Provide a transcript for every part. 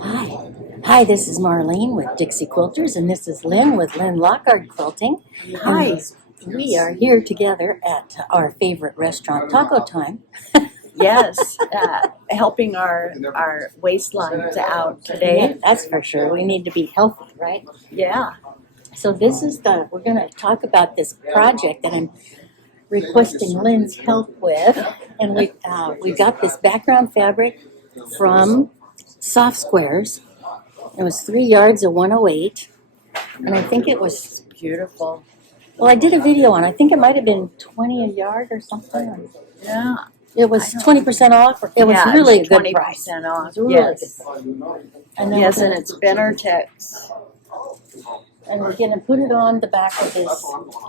Hi. Hi, this is Marlene with Dixie Quilters, and this is Lynn with Lynn Lockhart Quilting. Hi. And we are here together at our favorite restaurant, Taco Time. Yes, helping our waistlines out today. Yeah, that's for sure. We need to be healthy, right? Yeah. So we're going to talk about this project that I'm requesting Lynn's help with. And we got this background fabric from Soft Squares. It was 3 yards of 108, and I think it was Beautiful. Well, I did a video on it. I think it might have been 20 a yard or something. Yeah. It was 20% off. It was Yeah, really a it was good price. 20% off. It was really Yes. good. And then Yes, and it's Benartex. And we're going to put it on the back of this.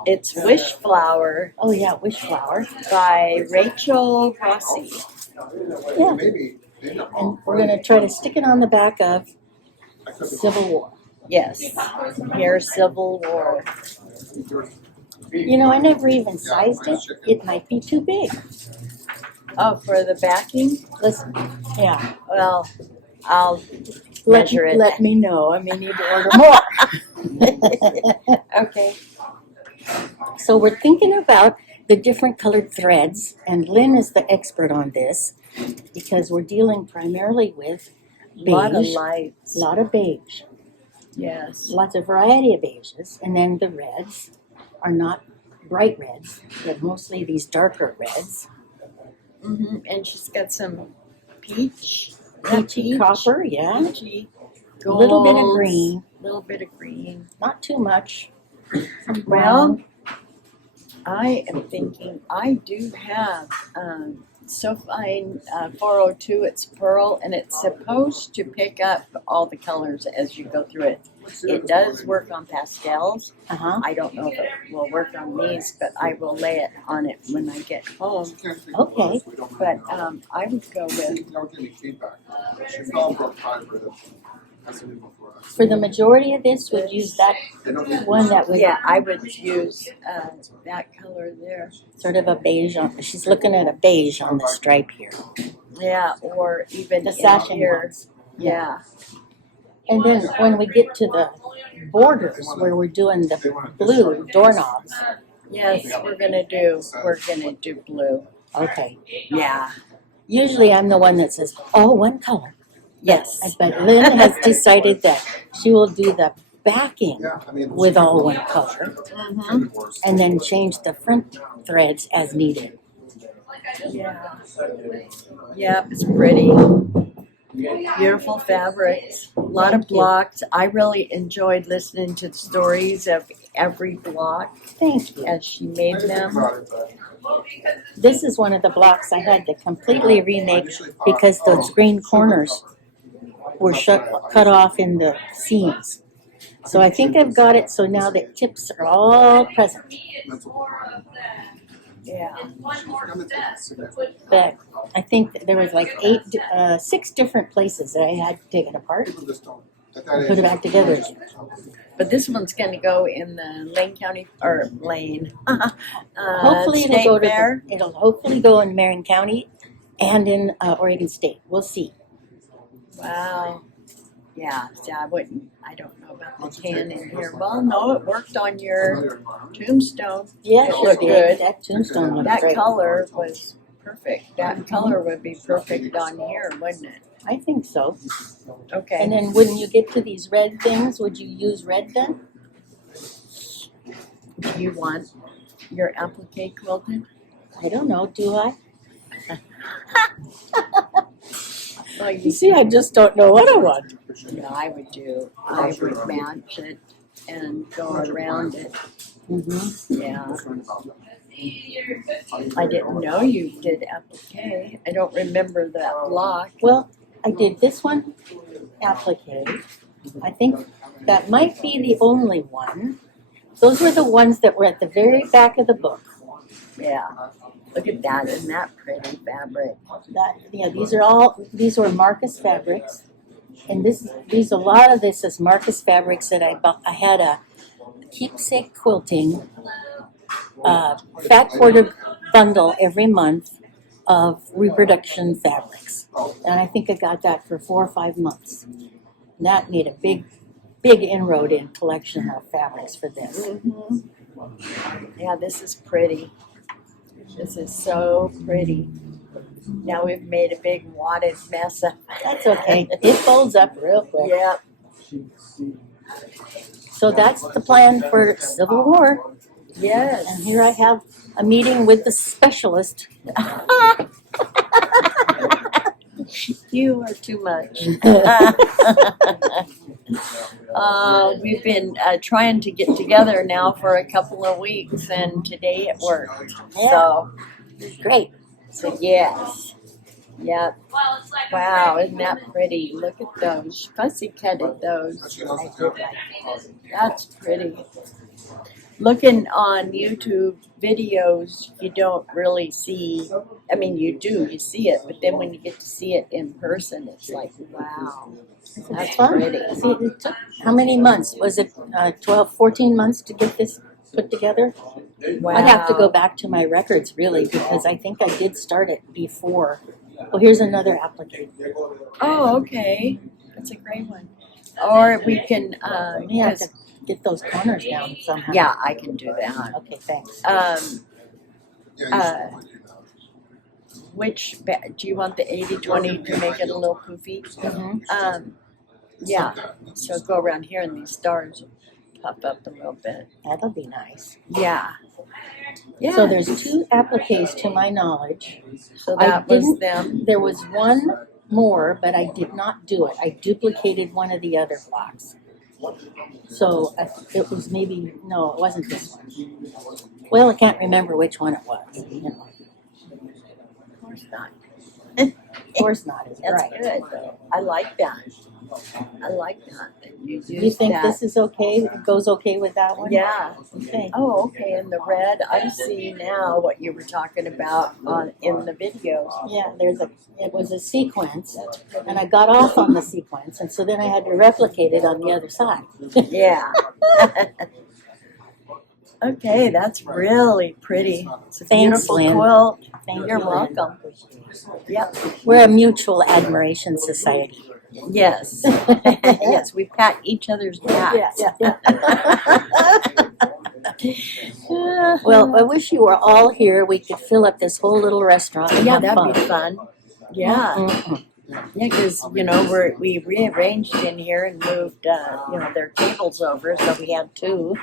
It's Wish Flower Oh, yeah, Wish Flower. by Rachel Rossi. Yeah. And we're going to try to stick it on the back of Civil War. Yes. Here's Civil War. You know, I never even sized it. It might be too big. Oh, for the backing? Listen, yeah. Well, I'll measure it. Let me know. I may need to order more. Okay. So we're thinking about the different colored threads, and Lynn is the expert on this because we're dealing primarily with beige. A lot of lights. A lot of beige. Yes. Lots of variety of beiges, and then the reds are not bright reds. They're mostly these darker reds. And she's got some peach. Peachy copper, yeah. Peachy. A little bit of green. Little bit of green. Not too much. Some Well, brown. I am thinking I do have so fine 402. It's pearl, and it's supposed to pick up all the colors as you go through it. It does work on pastels. Uh-huh. I don't know if it will work on these, but I will lay it on it when I get home. Okay. But I would go with For the majority of this, we'd use that one that was I would use that color there. sort of a beige on. She's looking at a beige on the stripe here. Yeah, or even The in sashing here. ones. Yeah. And then when we get to the borders where we're doing the blue doorknobs. Yes, we're gonna do blue. Okay. Yeah. Usually I'm the one that says, oh, one color. Yes. But Lynn has decided that she will do the backing with all one color and then change the front threads as needed. Yeah. Yeah, it's pretty. Beautiful fabrics. A lot of blocks. I really enjoyed listening to the stories of every block Thank you. as she made them. This is one of the blocks I had to completely remake because those green corners were cut off in the seams. So I think I've got it so now the tips are all present. Yeah. But I think there was like 6 different places that I had to take it apart and put it back together again. But this one's going to go in the Lane County, or Lane. Hopefully State it'll go Fair. it'll hopefully go in Marion County and in Oregon State. We'll see. Wow. Yeah, see, I don't know about the tan in here. Well, no, it worked on your tombstone. Yeah, It sure looked did. good. That tombstone looked That great. color was perfect. That color would be perfect on here, wouldn't it? I think so. Okay. And then when you get to these red things, would you use red then? Do you want your applique quilted? I don't know. Do I? Well, You see, I just don't know what I want. Yeah, I would match it and go around it. Yeah. I didn't know you did applique. I don't remember that block. Well, I did this one, applique. I think that might be the only one. Those were the ones that were at the very back of the book. Yeah. Look at that. Isn't that pretty fabric? These were Marcus fabrics. And a lot of this is Marcus fabrics that I bought. I had a keepsake quilting fat quarter bundle every month of reproduction fabrics. And I think I got that for 4 or 5 months. And that made a big inroad in collection of fabrics for this. Yeah, this is pretty. This is so pretty. Now we've made a big wadded mess of it. That's okay. It folds up real quick. Yeah. So that's the plan for Civil War. Yes. And here I have a meeting with the specialist. You are too much. We've been trying to get together now for a couple of weeks, and today it worked. Yeah. Great. So yes. Yep. Wow, isn't that pretty? Look at those. Fussy cutted those. That's pretty. Looking on YouTube videos, you don't really see, I mean, you do, you see it, but then when you get to see it in person, it's like, wow, that's Fun. pretty. See, it took how many months? Was it 12, 14 months to get this put together? Wow. I'd have to go back to my records, really, because I think I did start it before. Well, here's another applicator. Oh, okay. That's a great one. Or we can, You have to get those corners down somehow. yeah, I can do that. Okay, thanks. Which, do you want the 80-20 to make it a little poofy? Mm-hmm. Yeah, so go around here and these stars pop up a little bit. That'll be nice. Yeah. Yeah. So there's 2 appliques to my knowledge. So I that was didn't- them. There was one more, but I did not do it. I duplicated one of the other blocks. So it was maybe, no, it wasn't this one. Well, I can't remember which one it was. You know. Of course not. Of course not, is That's right. good though. I like that. I like that. You You think that. this is okay? It goes okay with that one? Yeah. Okay. Oh, okay. And the red, I see now what you were talking about in the videos. Yeah, it was a sequence, and I got off on the sequence, and so then I had to replicate it on the other side. Yeah. Okay, that's really pretty. It's a Thanks, beautiful Lynn. quilt. Thank You're you, Lynn. welcome. Yep. We're a mutual admiration society. Yes. Yes, we pat each other's backs. Well, I wish you were all here. We could fill up this whole little restaurant. And Yeah, have that'd be fun. fun. Yeah. Mm-mm. Yeah, because, we rearranged in here and moved, their tables over, so we had 2.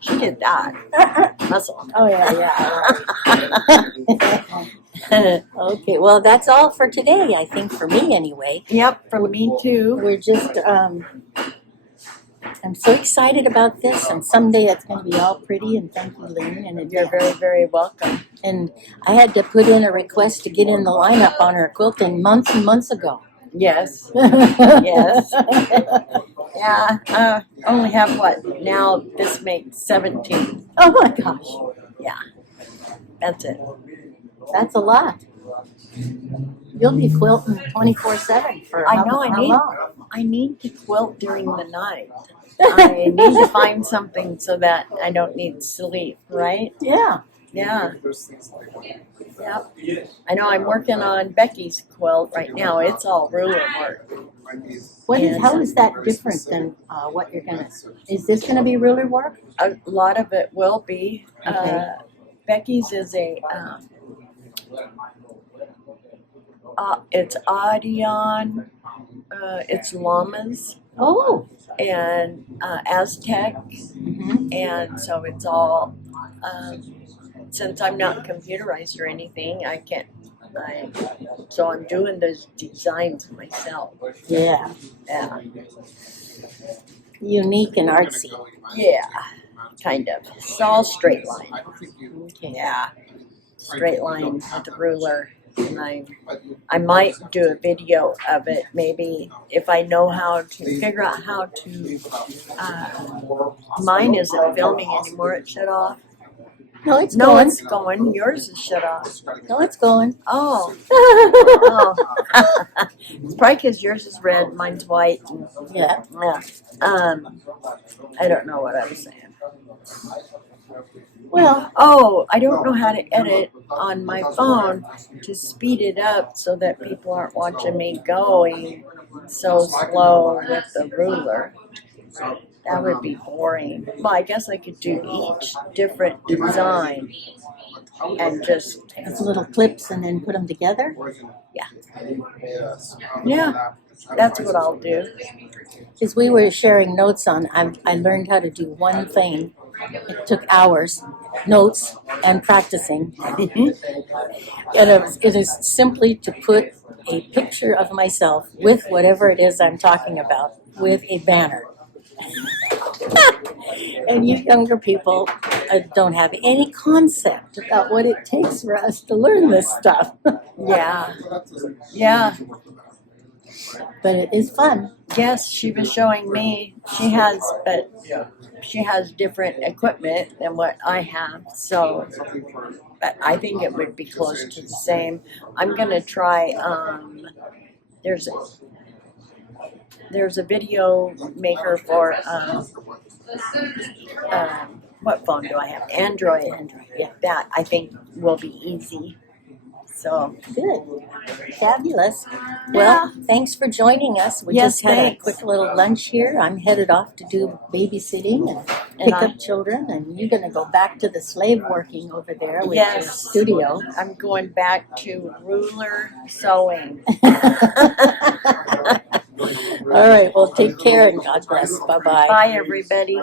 She did that. Muscle. Oh, yeah. Okay, well, that's all for today, I think, for me anyway. Yep, from me too. We're just, I'm so excited about this, and someday it's going to be all pretty, and thank you, Lynn. And You're very, very welcome. And I had to put in a request to get in the lineup on her quilting months and months ago. Yes. Yes. Yeah, only have what? Now this makes 17. Oh my gosh, Yeah, that's it. that's a lot. You'll be quilting 24/7 for I how know, long? I need to quilt during the night. I need to find something so that I don't need sleep, right? Yeah. Yeah. Yep. I know I'm working on Becky's quilt right now. It's all ruler work. How is that different than what you're gonna? Is this gonna be ruler work? A lot of it will be. Okay. Becky's is it's Audion, it's Llamas Oh. and Aztec, Mm-hmm. and so it's all. Since I'm not computerized or anything, I can't. So I'm doing those designs myself. Yeah. Yeah. Unique and artsy. Yeah. Kind of. It's all straight line. Okay. Yeah. Straight line with the ruler. And I might do a video of it, maybe if I know how to figure out how to. Mine isn't filming anymore. It shut off. No, it's No, going. it's going. Yours is shut off. No, it's going. Oh. Oh. It's probably because yours is red, mine's white. And, Yeah. yeah. I don't know what I was saying. Well, Oh, I don't know how to edit on my phone to speed it up so that people aren't watching me going so slow with the ruler. That would be boring. Well, I guess I could do each different design and just, it's little clips and then put them together. yeah, that's what I'll do. Because we were sharing notes on, I learned how to do one thing. It took hours, notes and practicing. And it is simply to put a picture of myself with whatever it is I'm talking about with a banner. And you younger people don't have any concept about what it takes for us to learn this stuff. Yeah, yeah. But it is fun. Yes, she was showing me. She has different equipment than what I have, so but I think it would be close to the same. I'm gonna try. There's a video maker for what phone do I have? Android. Yeah, that I think will be easy. So Good. Fabulous. Well, thanks for joining us. We Yes, just had thanks. a quick little lunch here. I'm headed off to do babysitting and And pick up children, and you're going to go back to the slave working over there with your Yes. studio. I'm going back to ruler sewing. All right. Well, take care and God bless. Bye-bye. Bye, everybody.